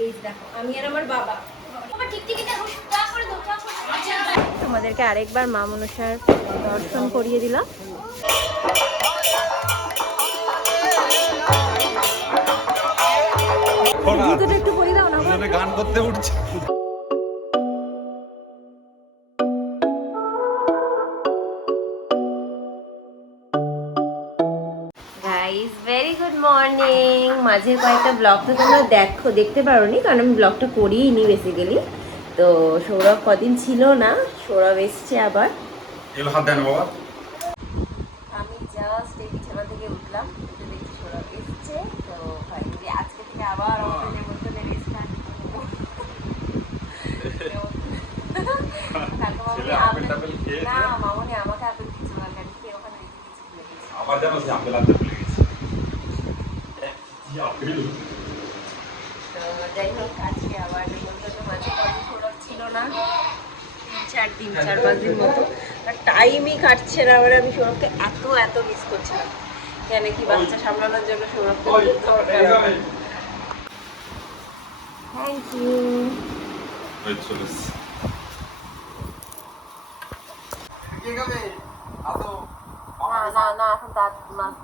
এই দেখো আমি আর আমার বাবা তোমাদেরকে আরেকবার মা মনসার দর্শন করিয়ে দিলাম। জুতোটা একটু পরিয়ে দাও না, গান করতে উঠছে। Guys very good morning. মাঝের কয়েকটা ব্লগ তো তোমরা দেখতে পারোনি, কারণ আমি ব্লগটা করিনি বেসিক্যালি। তো সৌরভ কদিন ছিল না, সৌরভ এসছে আবার। হাত দেন বাবা। আমি জাস্ট এই বিছানা থেকে উঠলাম, উঠে দেখছি সৌরভ এসছে। তো ফাইনালি আজকে থেকে আবার আমাদের নেমন্তন্নের স্টার্ট করবো। না মামনি আমাকে আপেল দিচ্ছে না, কেন কি ওখানে রেখে দিচ্ছে ভুলে গেছি। আবার জানো যে আপেল আনতে ভুলে গেছি। তো যাই হোক আজকে আবার নেমন্তন্ন, মাঝে কদিন সৌরভ ছিল না, 4-5 দিন মতো। আর টাইমই কাটছে না, আবার আমি সৌরভকে এত মিস করছিলাম। কেন কি বাচ্চা সামলানোর জন্য সৌরভকে থ্যাংক ইউ। না এখন দাঁত মাছ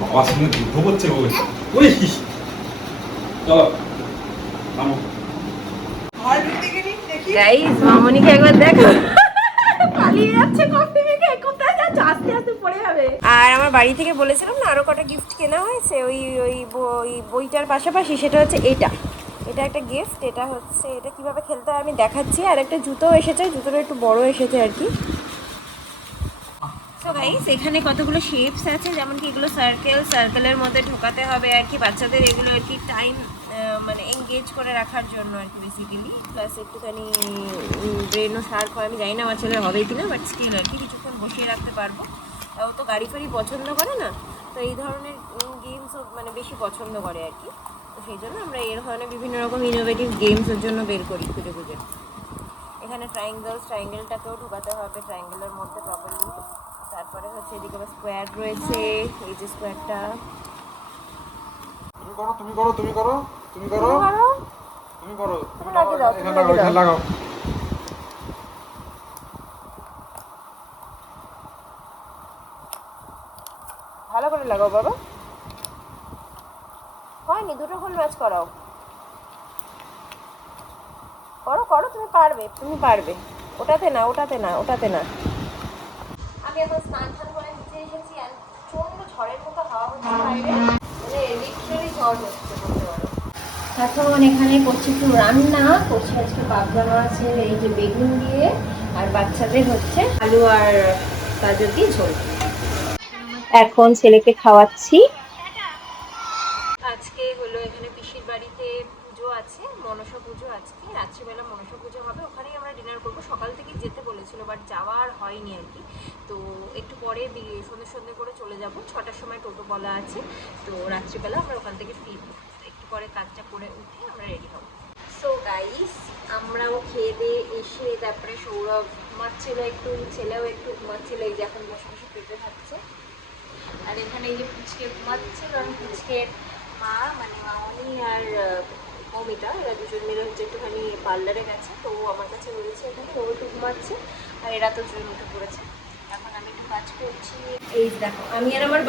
বাবার সঙ্গে যুদ্ধ করছে ওই চলো গাইস মামনিকে একবার দেখো, পালিয়ে যাচ্ছে কফি মেখে, কোথায় যাচ্ছে, আস্তে আস্তে পড়ে যাবে। আর আমার বাড়ি থেকে বলেছিলাম না আরো কটা গিফট কেনা হয়েছে ওই বইটার পাশাপাশি, সেটা হচ্ছে এটা একটা গিফট। এটা হচ্ছে, এটা কিভাবে খেলতে হয় আমি দেখাচ্ছি। আর একটা জুতো এসেছে, জুতোটা একটু বড় এসেছে আর কি। তো গাইস এখানে কতগুলো শেপস আছে, যেমন কি এগুলো সার্কেলের মধ্যে ঢোকাতে হবে আর কি, বাচ্চাদের এগুলো আর কি টাইম মানে এঙ্গেজ করে রাখার জন্য আর কি বেসিক্যালি, প্লাস একটুখানি ব্রেনও শার্প হয়। আমি জানি না আমার ছেলের হবে কিনা, বাট স্টিল আর কি কিছুক্ষণ বসিয়ে রাখতে পারবো। ও তো গাড়ি ফাড়ি পছন্দ করে না, তো এই ধরনের গেমসও মানে বেশি পছন্দ করে আর কি। তো সেই জন্য আমরা এর ধরনের বিভিন্ন রকম ইনোভেটিভ গেমসের জন্য বের করি খুঁজে খুঁজে। এখানে ট্রায়াঙ্গেলটাকেও ঢোকাতে হবে ট্রায়াঙ্গেলের মধ্যে প্রপারলি। তারপরে হচ্ছে এদিকে স্কোয়ার রয়েছে, এই যে স্কোয়ারটা। তুমি করো লাগাও। ভালো করে লাগাও বাবা, হয়নি, দুটো ফুল ম্যাচ করাও। করো তুমি পারবে। ওটাতে না। আমি এখন স্নান করে নিচে এসেছি, আর প্রচন্ড ঝড়ের মতো হাওয়া হচ্ছে বাইরে, মানে লিটারালি ঝড় হচ্ছে বলতে পারো। এখন এখানে করছি একটু রান্না করছি আজকে পাবদা মাছের এই যে বেগুন দিয়ে, আর বাচ্চাদের হচ্ছে আলু আর গাজর দিয়ে ঝোল। এখন ছেলেকে খাওয়াচ্ছি। আজকে হলো এখানে পিসির বাড়িতে পুজো আছে, মনসা পুজো আজকে রাত্রিবেলা মনসা পুজো হবে, ওখানেই আমরা ডিনার করবো। সকাল থেকে যেতে বলেছিল, বাট যাওয়ার হয়নি আর কি। তো একটু পরে সন্ধে করে চলে যাব, 6টার সময় টোটো বলা আছে। তো রাত্রিবেলা আমরা ওখান থেকে ফিরবো, একটু পরে কাজটা করে উঠে আমরা রেডি হবো। সো গাইস আমরাও খেয়ে দিয়ে এসে তারপরে সৌরভ ঘুমাচ্ছিল একটু, ছেলেও একটু ঘুমাচ্ছিল, এই যে এখন বসে বসে পেটে থাকছে। আর এখানে এই যে পুচকে ঘুমাচ্ছে, কারণ পুচকের মা মানে মামনি আর মমিতা এরা দুজন মিলে হচ্ছে একটুখানি পার্লারে গেছে। তো ও আমার কাছে রয়েছে এখানে, ও একটু ঘুমাচ্ছে, আর এরা তো জন্য উঠে পড়েছে। এখন আমি একটু কাজ করছি। এই দেখো আমি আর আমার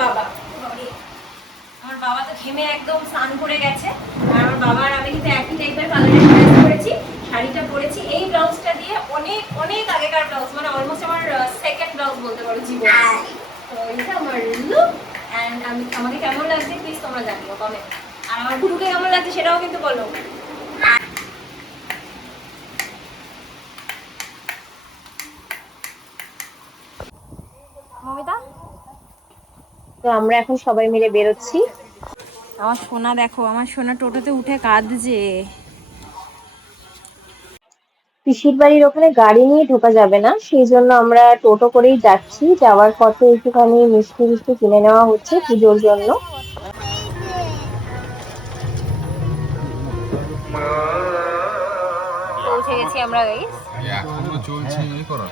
বাবা তো ঘেমে একদম স্নান করে গেছে। আর আমার বাবা আর আমি কিন্তু একই টাইপের কালারের ড্রেস পরেছি, শাড়িটা পরেছি এই ব্লাউজটা দিয়ে, অনেক আগেকার ব্লাউজ, মানে অলমোস্ট আমার সেকেন্ড ব্লাউজ বলতে পারো জীবন। তো এইটা আমার লুক, অ্যান্ড আমাকে কেমন লাগছে প্লিজ তোমরা জানিও কমেন্ট। আর আমার গুরুকে কেমন লাগছে সেটাও কিন্তু বলো। মমিতা, তো আমরা এখন সবাই মিলে বেরোচ্ছি। আমার সোনা দেখো, আমার সোনা টোটোতে উঠে কাঁদছে। পিসির বাড়ির ওখানে গাড়ি নিয়ে ঢোকা যাবে না, সেই জন্য আমরা টোটো করেই যাচ্ছি। যাওয়ার পথে একটুখানি মিষ্টি কিনে নেওয়া হচ্ছে পুজোর জন্য। পৌঁছে গেছি আমরা গাইস। এখনো চলছে এই করা।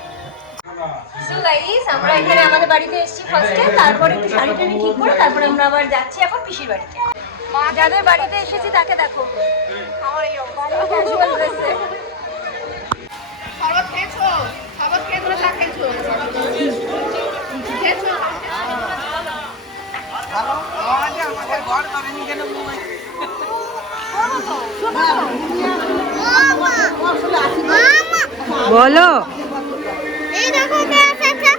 গাইস, আমরা এখানে আমাদের বাড়িতে এসেছি ফার্স্টে, তারপরে একটু শাড়ি টাড়ি ঠিক করে তারপরে আমরা আবার যাচ্ছি এখন পিসির বাড়িতে। যাদের বাড়িতে এসেছি তাকে দেখো আমার এই অবস্থা, ক্যাজুয়াল ড্রেসে। শরবত খেয়েছো? শরবত খেয়ে তোমরা চা খেয়েছো? খেয়েছো? বলো। এই দেখো কে এসেছে।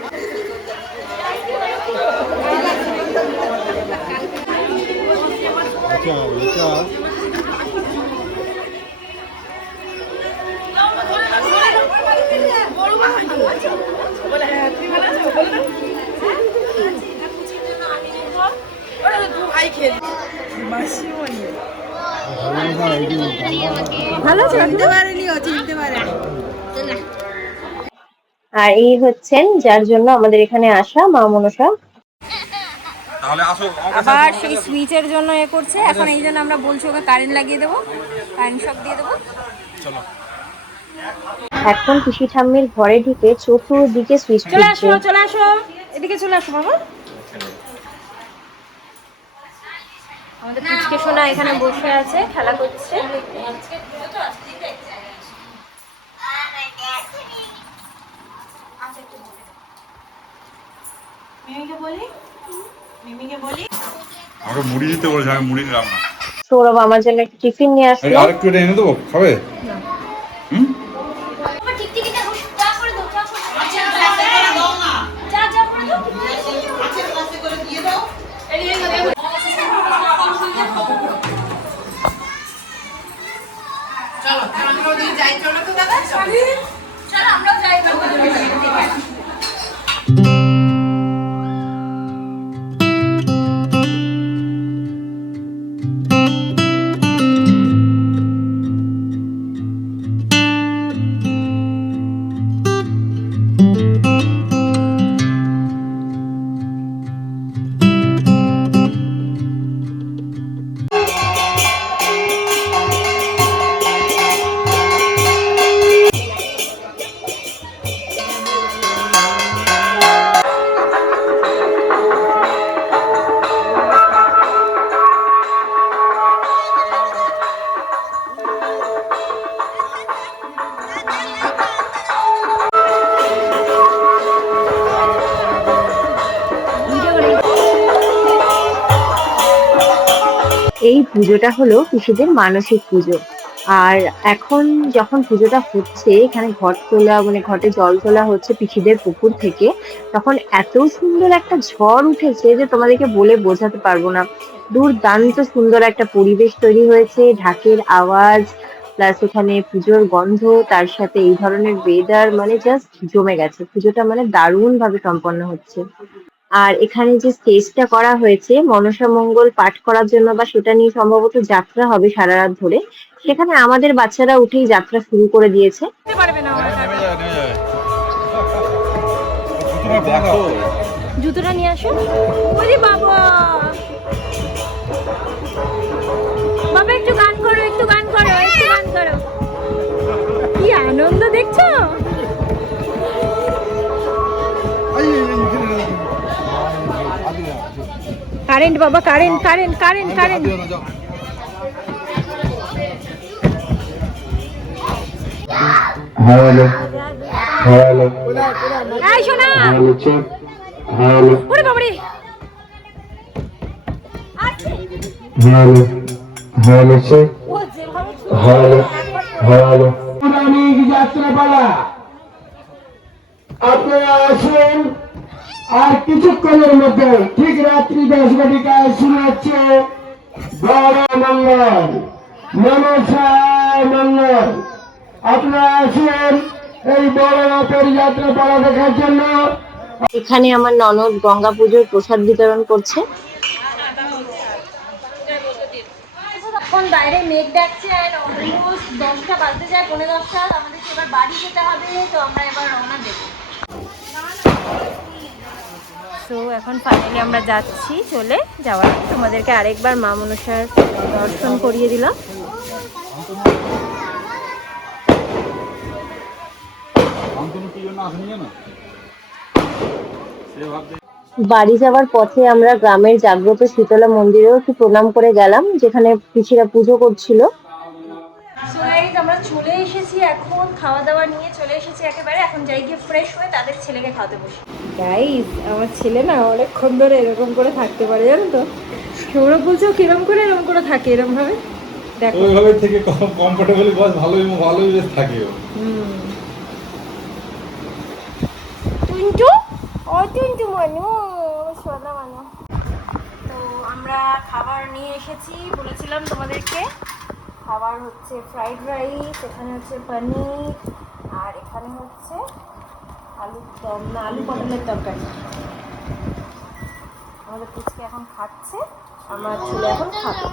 ভালো চিনতে পারেনি, ও চিনতে পারেনি। আর এই হচ্ছেন যার জন্য আমাদের এখানে আসা মা মনসা। তাহলে আসো আবার সেই সুইচের জন্য এ করছে এখন, এই জন্য আমরা বলছি ওকে কারেন্ট লাগিয়ে দেবো, কারেন্ট শক দিয়ে দেবো। চলো। এখন পিসি ঠাম্মির ঘরে ঢুকে চতুর্দিকে সুইচ চলে আসো, চলে আসো, এদিকে চলে আসো বাবা। আমাদের পুচকে সোনা এখানে বসে আছে, খেলা করছে। আমাকে মুড়ি দিতে বলেছে, আমি মুড়ি নিলাম না। সৌরভ আমার জন্য একটা টিফিন নিয়ে আসলো। আরেকটু এটা এনে দেবো, খাবে? হুম? এই পুজোটা হলো পিসিদের মানসিক পুজো। আর এখন যখন পুজোটা হচ্ছে এখানে ঘট তোলা, মানে ঘটে জল তোলা হচ্ছে পিসিদের পুকুর থেকে, তখন এত সুন্দর একটা ঝড় উঠেছে যে তোমাদেরকে বলে বোঝাতে পারবো না। দুর্দান্ত সুন্দর একটা পরিবেশ তৈরি হয়েছে, ঢাকের আওয়াজ প্লাস এখানে পুজোর গন্ধ, তার সাথে এই ধরনের ওয়েদার, মানে জাস্ট জমে গেছে পুজোটা, মানে দারুণ ভাবে সম্পন্ন হচ্ছে। আর এখানে যে স্টেজটা করা হয়েছে মনসা মঙ্গল পাঠ করার জন্য, বা সেটা নিয়ে সম্ভবত যাত্রা হবে সারা রাত ধরে, সেখানে আমাদের বাচ্চারা উঠেই যাত্রা শুরু করে দিয়েছে। নেমে যাবে। জুতোটা নিয়ে আসো। ওরে বাবা, বাবা একটু গান করো, একটু গান করো, একটু গান করো। কি আনন্দ দেখছো? কারেন্ট বাবা, current current current current. Hello hello এই শোনা, হ্যালো চেক হ্যালো ওরে বাবা রে, hello hello check hello hello পৌরাণিক যাত্রাপালা আপনারা আসুন। আর কিছুক্ষণের মধ্যে ঠিক রাত্রি 10 ঘটিকায় শুরু হচ্ছে বড় মঙ্গল, মনসা মঙ্গল। আপনারা আসুন এই বড় রাতের যাত্রাপালা দেখার জন্য। এখানে আমার ননদ গঙ্গা পুজোর প্রসাদ বিতরণ করছে। এখন বাইরে মেঘ ডাকছে আর অলমোস্ট 10টা বাজতে যায়, 10:45। আমাদেরকে এবার বাড়ি যেতে হবে, তো আমরা এবার রওনা দেব। তো এখন ফাইনালি আমরা যাচ্ছি, চলে যাওয়ার তোমাদেরকে আরেকবার মা মনসার দর্শন করিয়ে দিলাম। কি জন্য আসেনি জানো? বাড়ি যাওয়ার পথে আমরা গ্রামের জাগ্রত শীতলা মন্দিরেও একটু প্রণাম করে গেলাম, যেখানে পিসিরা পুজো করছিল। সো গাইস আমরা চলে এসেছি এখন, খাওয়া দাওয়া নিয়ে চলে এসেছি একেবারে। এখন যাই গিয়ে ফ্রেশ হয়ে তাদের ছেলেকে খাওয়াতে বসি। গাইস আমার ছেলে না অনেকক্ষণ ধরে এরকম করে থাকতে পারে, জানো তো। সৌরভ বলছে কিরম করে এরকম করে থাকে, এরকম ভাবে দেখো। ওইভাবে থেকে কমফোর্টেবলি বস, ভালোই ভালোই বেশ থাকে ও। টুনটু, ও টুনটু মানু, সোনা মানু। তো আমরা খাবার নিয়ে এসেছি, বলেছিলাম তোমাদেরকে। খাবার হচ্ছে ফ্রাইড রাইস, এখানে হচ্ছে পনির, আর এখানে হচ্ছে আলু দম না আলু পটলের তরকারি। আমাদের পুচকে এখন খাচ্ছে, আমার ছেলে এখন খাবে।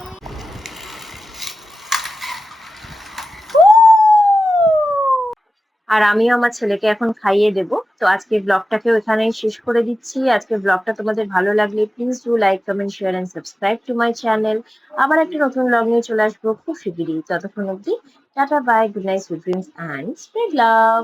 আর আমিও আমার ছেলেকে এখন খাইয়ে দেব। তো আজকের ব্লগটাকেও এখানেই শেষ করে দিচ্ছি। আজকের ব্লগটা তোমাদের ভালো লাগলে please do like, comment, share and subscribe to my channel. আবার একটা নতুন ব্লগ নিয়ে চলে আসবো খুব শিগগিরই। ততক্ষণ অব্দি tata, bye, good night, sweet dreams and spread love.